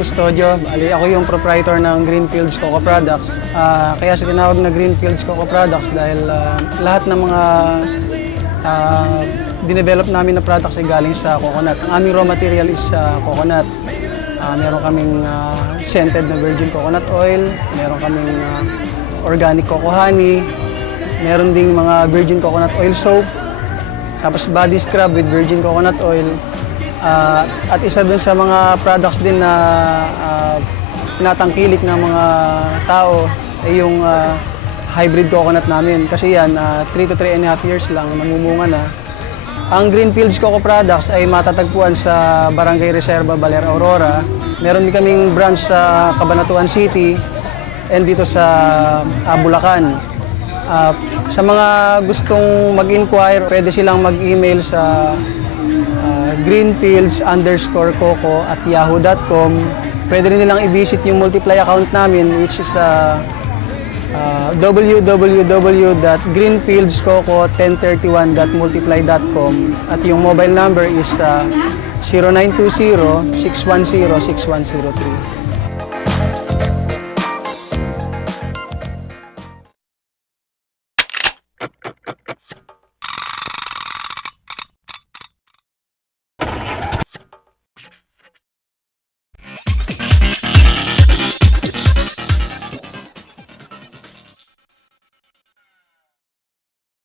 Custodio. Bali, ako yung proprietor ng Greenfields Coco Products. Kaya sa tinawag na Greenfields Coco Products dahil lahat ng mga dinevelop namin na products ay galing sa coconut. Ang aming raw material is coconut. Meron kaming scented na virgin coconut oil, meron kaming organic coco honey, meron ding mga virgin coconut oil soap, tapos body scrub with virgin coconut oil. At isa dun sa mga products din na tinatangkilik ng mga tao ay yung hybrid coconut namin. Kasi yan, 3 to 3.5 years lang, mamumunga na. Ang Greenfields Coco Products ay matatagpuan sa Barangay Reserva, Baler, Aurora. Meron din kaming branch sa Cabanatuan City and dito sa Bulacan. Sa mga gustong mag-inquire, pwede silang mag-email sa greenfields_coco@yahoo.com. Pwede rin nilang i-visit yung Multiply account namin, which is www.greenfieldscoco1031.multiply.com, at yung mobile number is 0920-610-6103.